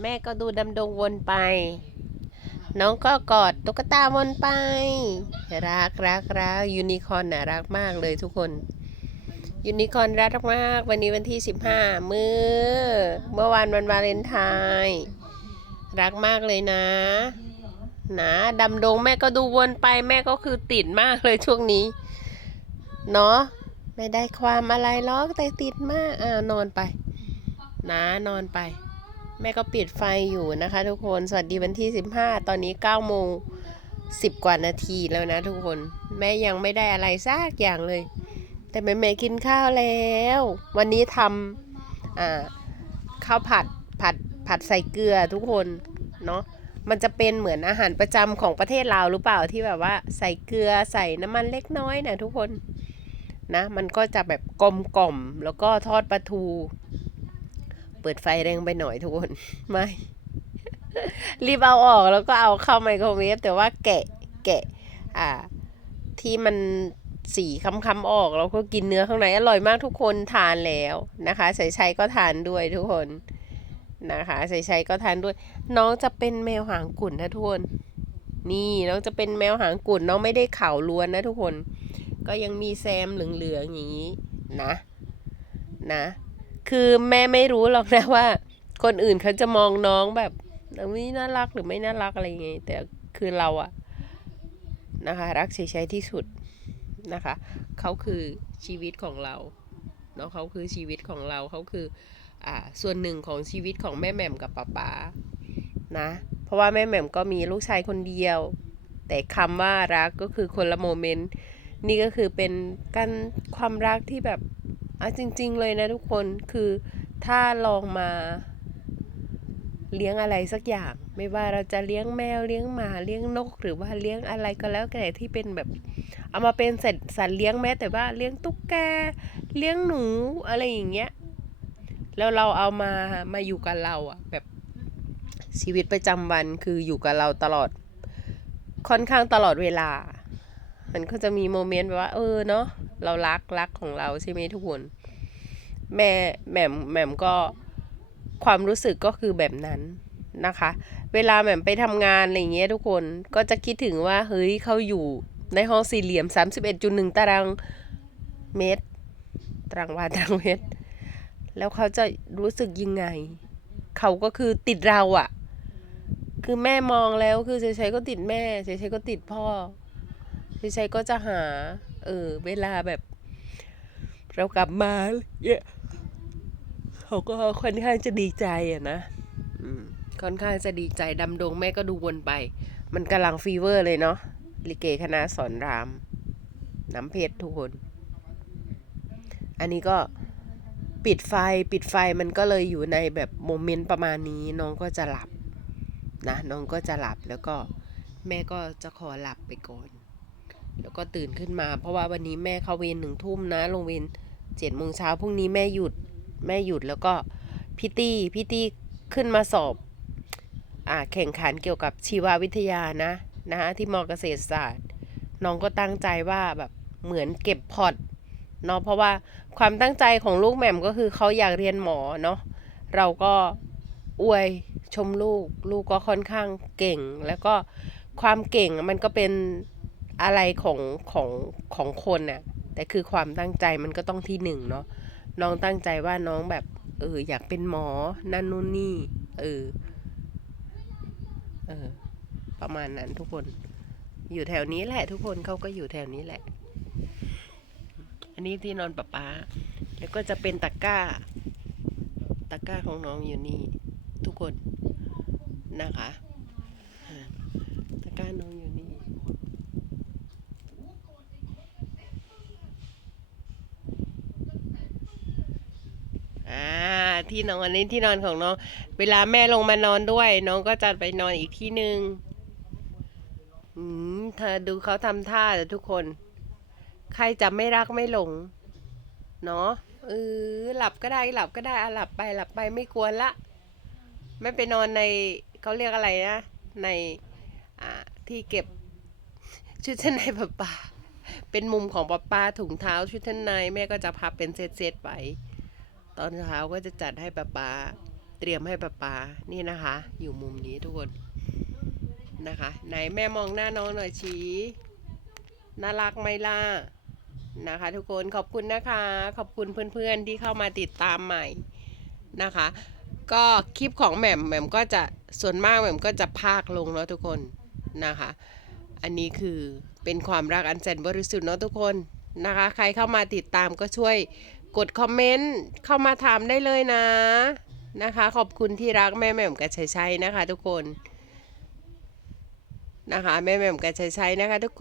แม่ก็ดูดำดงวนไป น้องก็กอดตุ๊กตาวนไป รักรักรักยูนิคอร์นน่ะรักมากเลยทุกคนยูนิคอร์นรักมาก วันนี้วันที่ 15 มือเมื่อวานวันวาเลนไทน์รักมากเลยนะ นะดำดงแม่ก็ดูวนไปแม่ก็คือติดมากเลยช่วงนี้ เนาะไม่ได้ความอะไรหรอกแต่ติดมากอ่านอนไป นะนอนไป แม่ก็ปิดไฟอยู่นะคะ ทุกคน สวัสดีวันที่ 15 ตอนนี้9โมง10 กว่านาทีแล้วนะทุกคน แม่ยังไม่ได้อะไรสักอย่างเลย แต่แม่แม่กินข้าวแล้ว วันนี้ทำข้าวผัดผัดผัดใส่เกลือทุกคนเนาะมันจะเป็นเหมือนอาหารประจำของประเทศเราวหรือเปล่าที่แบบว่าใส่เกลือใส่น้ำมันเล็กน้อยนะทุกคนนะ มันก็จะแบบกลมกล่อมแล้วก็ทอดปลาทู เปิดไฟแรงไปหน่อยทุกคน ไม่ รีบเอาออกแล้วก็เอาเข้าไมโครเวฟแต่ว่าแกะแกะ อ่า ที่มันสีค้ำๆออกแล้วก็กินเนื้อข้างในอร่อยมากทุกคนทานแล้วนะคะใส่ชัยก็ทานด้วยทุกคนนะคะใส่ชัยก็ทานด้วย น้องจะเป็นแมวหางกุ่นนะทุกคน นี่น้องจะเป็นแมวหางกุ่นน้องไม่ได้เขาล้วนนะทุกคน ก็ยังมีแซมเหลืองๆอย่างนี้นะนะ คือแม่ไม่รู้หรอกนะว่า คนอื่นเขาจะมองน้องแบบนี่น่ารักหรือไม่น่ารักอะไรย่างเงี้ยแต่คือเราอะนะคะ รักเฉยๆที่สุดนะคะเขาคือชีวิตของเราเนาะเขาคือชีวิตของเราเขาคืออ่าส่วนหนึ่งของชีวิตของแม่แหม่มกับป๊าป๊านะเพราะว่าแม่แหม่มก็มีลูกชายคนเดียว แต่คำว่ารักก็คือคนละโมเมนต์นี่ก็คือเป็นการความรักที่แบบ อะจริง ๆ เลยนะทุกคนคือถ้าลองมา เลี้ยงอะไรสักอย่าง ไม่ว่าเราจะเลี้ยงแมวเลี้ยงหมาเลี้ยงนก หรือว่าเลี้ยงอะไรก็แล้วแต่ที่เป็นแบบ เอามาเป็นสัตว์สัตว์เลี้ยงแม้แต่ว่าเลี้ยงตุ๊กแกเลี้ยงหนูอะไรอย่างเงี้ยแล้วเราเอามามาอยู่กับเราอะแบบชีวิตประจำวันคืออยู่กับเราตลอดค่อนข้างตลอดเวลา มันก็จะมีโมเมนต์แบบว่า เออเนาะ เรารักรักของเราใช่ไหมทุกคน แม่แหม่มแหม่มก็ความรู้สึกก็คือแบบนั้นนะคะ เวลาแหม่มไปทำงานอะไรเงี้ยทุกคนก็จะคิดถึงว่าเฮ้ยเขาอยู่ในห้องสี่เหลี่ยม 31.1 ตารางเมตร ตารางวาตารางเมตร แล้วเขาจะรู้สึกยังไง เขาก็คือติดเราอะ คือแม่มองแล้วคือเฉยๆก็ติดแม่เฉยๆก็ติดพ่อเฉยๆก็จะหา เออ เวลาแบบ เรากลับมาเนี่ยเขาก็ค่อนข้างจะดีใจอะนะค่อนข้างจะดีใจดำดงแม่ก็ดูวนไป มันกำลังฟีเวอร์เลยเนาะลิเกคณะสอนราม น้ำเพชรทุกคน อันนี้ก็ปิดไฟปิดไฟมันก็เลยอยู่ในแบบโมเมนต์ประมาณนี้น้องก็จะหลับนะน้องก็จะหลับแล้วก็แม่ก็จะขอหลับไปก่อน แล้วก็ตื่นขึ้นมา เพราะว่าวันนี้แม่เข้าเวรหนึ่งทุ่มนะ ลงเวรเจ็ดโมงเช้าพรุ่งนี้แม่หยุดแม่หยุดแล้วก็พี่ตี้พี่ตี้ขึ้นมาสอบอ่าแข่งขันเกี่ยวกับชีววิทยานะนะคะที่มอเกษตรศาสตร์ น้องก็ตั้งใจว่าแบบเหมือนเก็บพอร์ตเนาะเพราะว่าความตั้งใจของลูกแหม่มก็คือเขาอยากเรียนหมอเนาะเราก็อวยชมลูก ลูกก็ค่อนข้างเก่ง แล้วก็ความเก่งมันก็เป็น อะไรของของของคนน่ะ แต่คือความตั้งใจมันก็ต้องที่หนึ่งเนาะน้องตั้งใจว่าน้องแบบเอออยากเป็นหมอนั่นนู่นนี่เออเออประมาณนั้นทุกคน อยู่แถวนี้แหละ ทุกคนเขาก็อยู่แถวนี้แหละ อันนี้ที่นอนป๊าป๊าแล้วก็จะเป็นตะกร้าตะกร้าของน้องอยู่นี่ ทุกคนนะคะตะกร้าน้องอยู่นี่ อ่า ที่นอนอันนี้ที่นอนของน้อง เวลาแม่ลงมานอนด้วย น้องก็จะไปนอนอีกที่หนึ่งอืมเธอดูเขาทำท่าแต่ทุกคน ใครจะไม่รักไม่หลง เนาะเออหลับก็ได้หลับก็ได้อะหลับไปหลับไปไม่กวนละ ไม่ไปนอนในเขาเรียกอะไรนะ ในอ่าที่เก็บชุดชั้นในป้าป้าเป็นมุมของป้าป้าถุงเท้าชุดชั้นในแม่ก็จะพับเป็นเซตๆไป ตอนเช้าก็จะจัดให้ป้าป้าเตรียมให้ป๊าป๊านี่นะคะ อยู่มุมนี้ทุกคนนะคะ ไหนแม่มองหน้าน้องหน่อยชี้น่ารักไหมล่ะนะคะ ทุกคนขอบคุณนะคะ ขอบคุณเพื่อนๆที่เข้ามาติดตามใหม่นะคะ ก็คลิปของแหม่มแหม่มก็จะส่วนมากแหม่มก็จะพากลงเนาะทุกคนนะคะ อันนี้คือเป็นความรักอันแสนบริสุทธิ์เนาะทุกคนนะคะ ใครเข้ามาติดตามก็ช่วย กดคอมเมนต์เข้ามาถามได้เลยนะนะคะ ขอบคุณที่รักแม่แหม่มกับชัยชัยนะคะ ทุกคนนะคะแม่แหม่มกับชัยชัยนะคะทุกคน